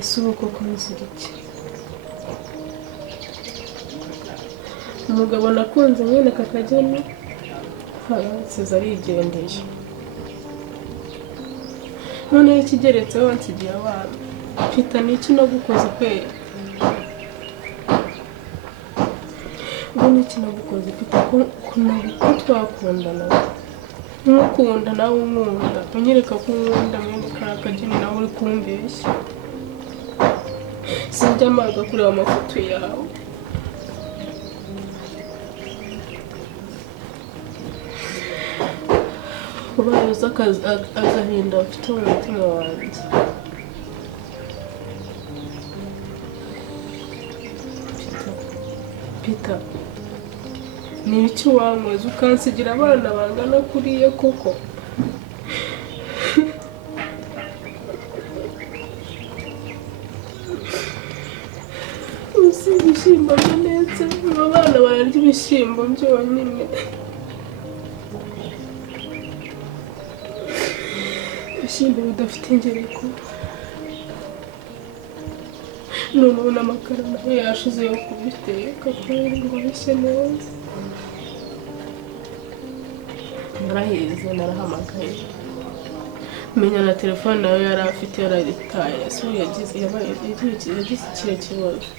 ese ubu koko nzira iki? Umugabo nakunze nyine kakageni haransize arigendeye. None ikigeretseho wansigiye abana. Mfite n'iki nagukoze kwera? Ubu n'iki nagukoze mfite ko twakundana. Nkukunda nawe unkunda. Unyereka ko unkunda mwene kakageni nawe uri kumbeshya. Sinjya amaga kureba amafoto yawe. Ubaye uzi agahinda mfite mu mutima wanjye. Peter, ni iki wanyweze ukansigira abana bangana kuriya koko? Uzi ibishyimbo byo neza, abana bararya ibishyimbo byonyine. Ibishyimbo bidafite ingereko. Noneho n'amakara nayo yashize yo kubiteka kubera ngo bishye neza. Naraheze narahamagaye. Menya na telefone nayo yari afite yarayitaye. So yagize ikihe kibazo.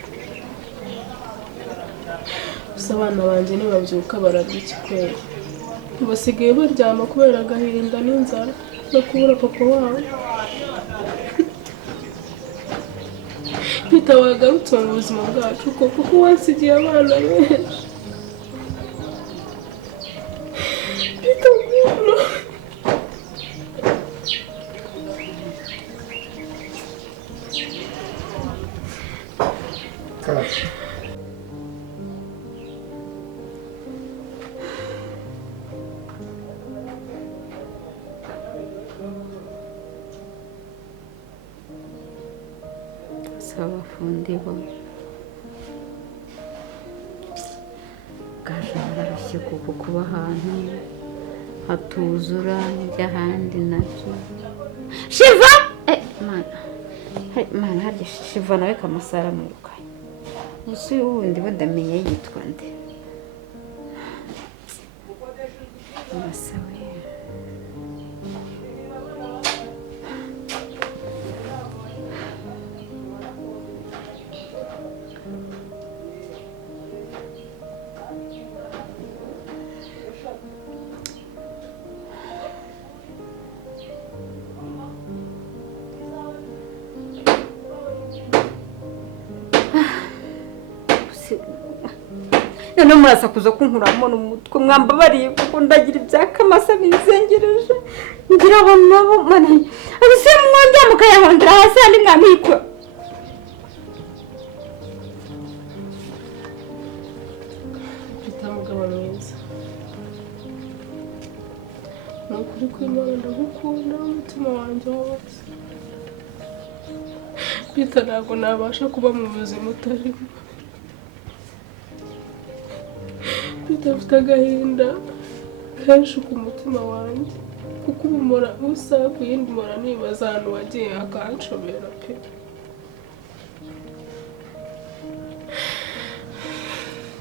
Gusa abana banjye nibabyuka bararya ikikwere. Basigaye baryama kubera agahinda n'inzara no kubura papa wabo. Peter wagarutse mu buzima bwacu kuko wansigiye abana benshi. Peter ngwino. Sawa fundi bo. Gaju ararushye kuko kuba ahantu hatuzura n'ahandi nacyo. Shiva! Mana harya Shiva nawe KAMASA aramwirukaye. Usi wundi badamenye yitwa nde? KAMASA we. None muraza kuza kunkuramo n'umutwe mwambabariye kuko ndagira ibya KAMASA bizengereje. Ngira abo nabo mana. Abise mwongera mukayahondera hasi andi mwamikwa. Peter mugabo mwiza. Nukuri kw'Imana ndagukunda umutima wanjye wose. Peter ntabwo nabasha kuba mu buzima utarimo. Peter afite agahinda kenshi ku mutima wanjye kuko umumora usa ku yindi mora nibaza ahantu wagiye akanshobera pe.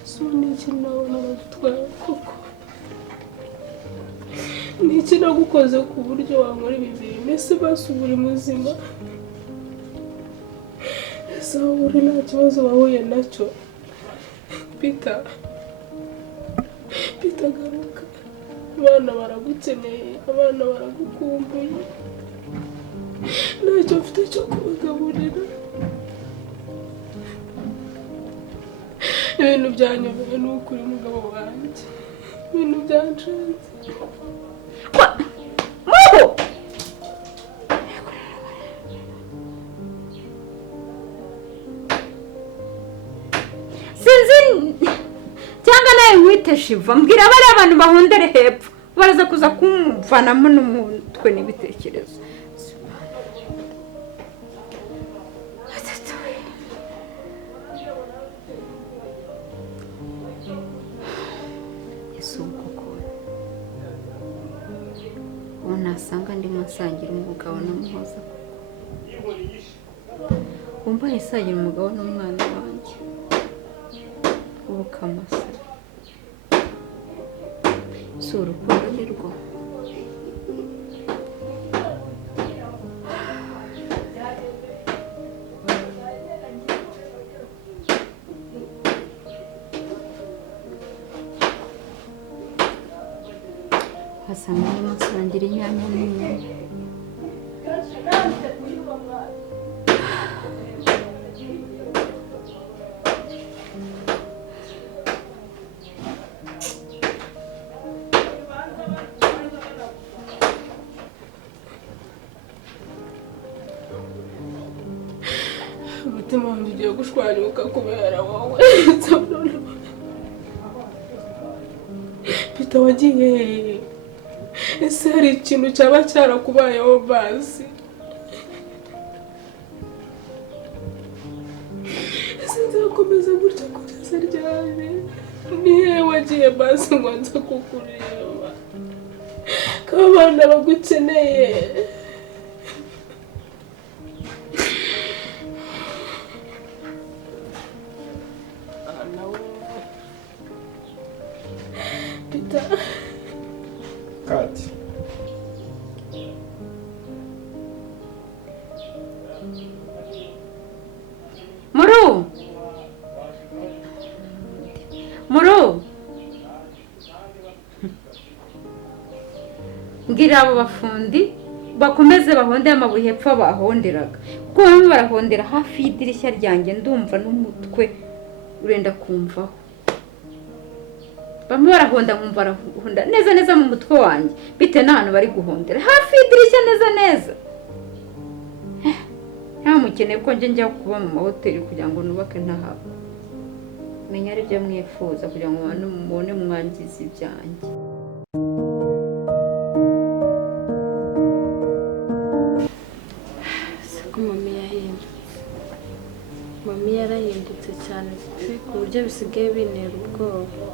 So n'iki nawe nagutwara koko? N'iki nagukoze ku buryo wankora ibi bintu? Ese basi uri muzima? Ese uri nta kibazo wahuye nacyo? Peter garuka. Abana baragukeneye, abana baragukumbuye. Ntacyo mfite cyo kubagaburira. Ibintu byanyobeye ni ukuri mugabo wanjye. Ibintu byanshanze. Wite Shiva mbwira bari abantu bahondere hepfo baraza kuza kumvanamo n'umutwe n'ibitekerezo. Yesu koko unasanga ndimo nsangira umugabo namuhoza kumva yisagira umugabo n'umwana wanjye ubu kamasa si urukundo ni rwo wasanga arimo asangira inyanya n'inyanya umutima wanjye ugiye gushwanyuka kubera wowe Pita wagiye ese hari ikintu cyaba cyarakubayeho basi ese nzakomeza gutya kugeza ryari nihe wagiye basi ngo nza kukureba ko abana bagukeneye Pita Kati Muru ngira abo bafundi bakomeze bahonde amabuye hepfo bahonderaga kuko bamwe barahondera hafi y'idirishya ryanjye ndumva n'umutwe urenda kumvaho bamwe barahonda nkumva barahonda neza mu mutwe wanjye bite n'ahantu bari guhondera hafi y'idirishya neza nta mukene ko njya kuba mu mahoteli kugira ngo nubake ntahaba menya ari byo mwifuza kugira ngo mubone mwangiza ibyanjye mami yarahindutse cyane ku buryo bisigaye bintera ubwoba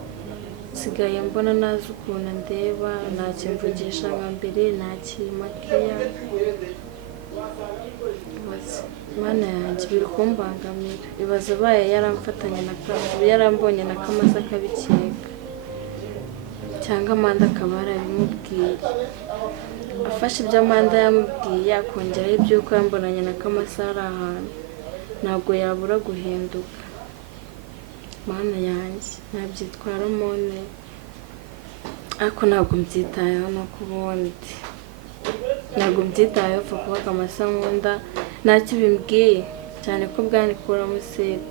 nsigaye mbona nazi ukuntu ndeba ntakimvugisha nka mbere ntakimakeya mana yanjye biri kumbangamira ibaza abaye yaramfatanye na yarambonye na kamasa akabikeka cyangwa amanda akaba yarabimubwiye afashe ibyo amanda yamubwiye akongeraho iby'uko yambonanye na kamasa ari ahantu ntabwo yabura guhinduka mana yanjye nabyitwaramo neza ariko ntabwo mbyitayeho no kubundi ntabwo mbyitayeho upfa kuba kamasa nkunda ntacyo bimbwiye cyane ko bwanikuramo sede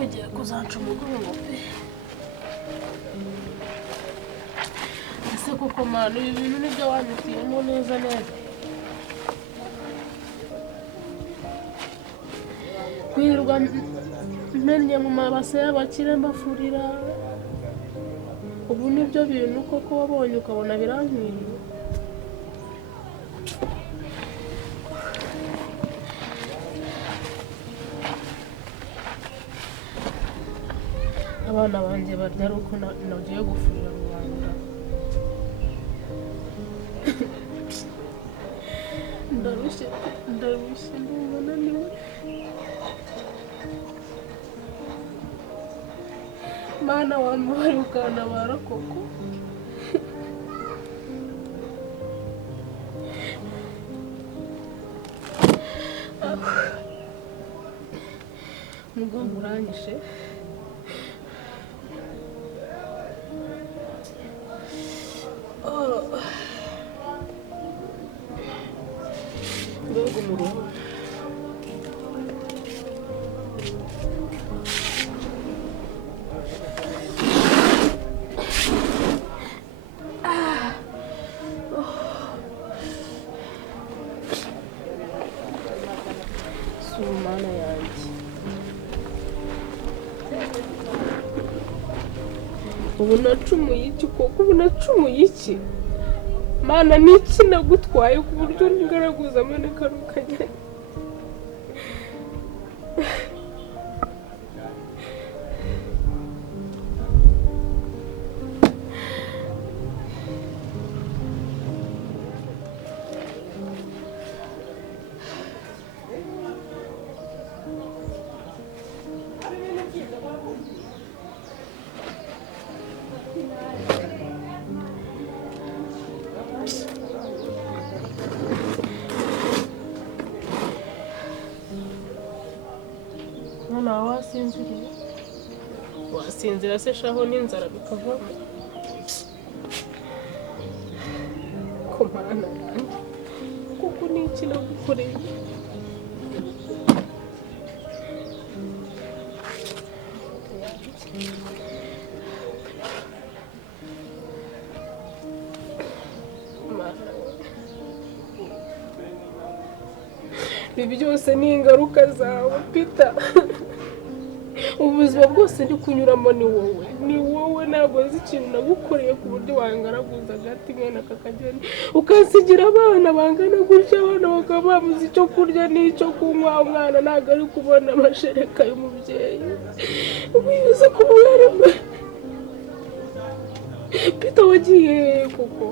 bigiye kuzanca umugongo pe ese kuko manu ibi bintu nibyo wanyitiyemo neza kwirirwa mennye mu mabase y'abakire mbafurira ubu nibyo bintu koko wabonye ukabona birankwiriye abana banjye barya ari uko nagiye gufurira rubanda ndarushye ndumva naniwe mana wamubaye ukantabara koko umugongo uranyishe Mana yanjye ubu nacumuye iki koko ubu nacumuye iki mana niki nagutwaye ku buryo ngaragaza amene karukanye Mwana wasinziriye wasinzira se shaho n'inzara bikavamo ko mana kuko niki nagukoreye ibi byose ni ingaruka zawe Peter ubuzima bwose ndi kunyuramo ni wowe ntabwo nzi ikintu nagukoreye ku buryo wangaraguza agati mwene aka kageni ukansigira abana bangana gutya abana bakaba babuze icyo kurya n'icyo kunywa umwana ntabwo ari kubona amashereka y'umubyeyi wibuze ko umwana Peter wagiye koko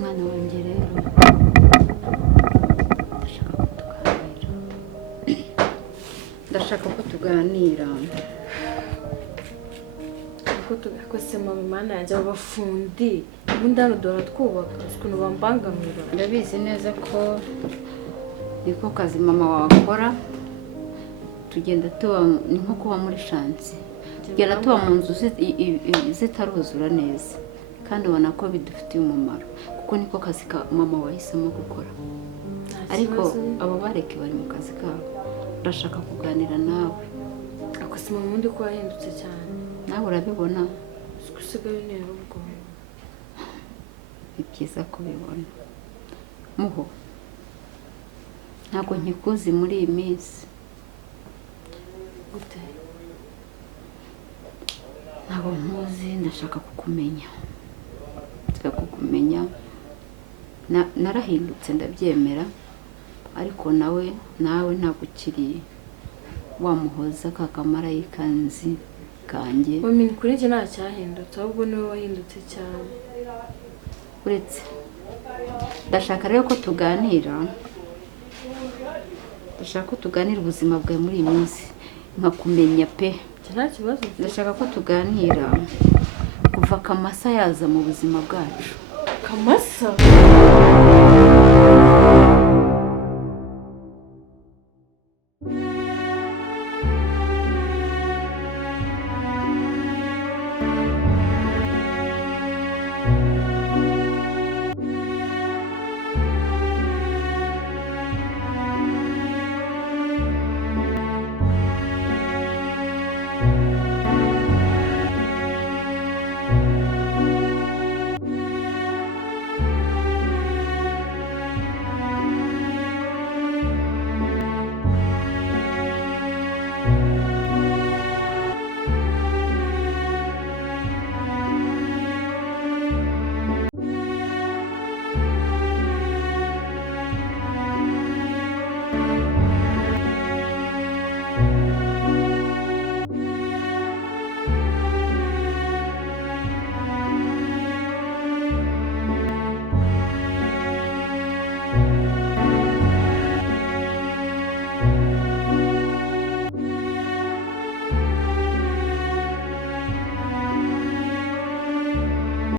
mwana wanjye rero ndashaka ko tuganira ko se mama mana yanjye abafundi ubundi hano duhora twubaka ukuntu bambangamira ndabizi neza ko niko kazi mama wakora tugenda tuba ni nko kuba muri shansi tugenda tuba mu nzu zitaruzura neza kandi ubona ko bidufitiye umumaro kuko niko kazi ka mama wahisemo gukora ariko abo bareke bari mu kazi kabo ndashaka kuganira nawe akose mama undi ko yahindutse cyane nawe urabibona usigaye nero ubwo ni byiza kubibona muho ntabwo nkikuzi muri iyi minsi gute ntabwo nkuzi ndashaka kukumenya narahindutse ndabyemera ariko nawe ntabwo ukiri wamuhoza kakamarayika nzi kanjye wamenye kuri njye nta cyahindutse ahubwo niwe wahindutse cyane uretse ndashaka rero ko tuganira ubuzima bwawe muri iyi minsi nkakumenya pe nta kibazo ndashaka ko tuganira kuva KAMASA yaza mu buzima bwacu KAMASA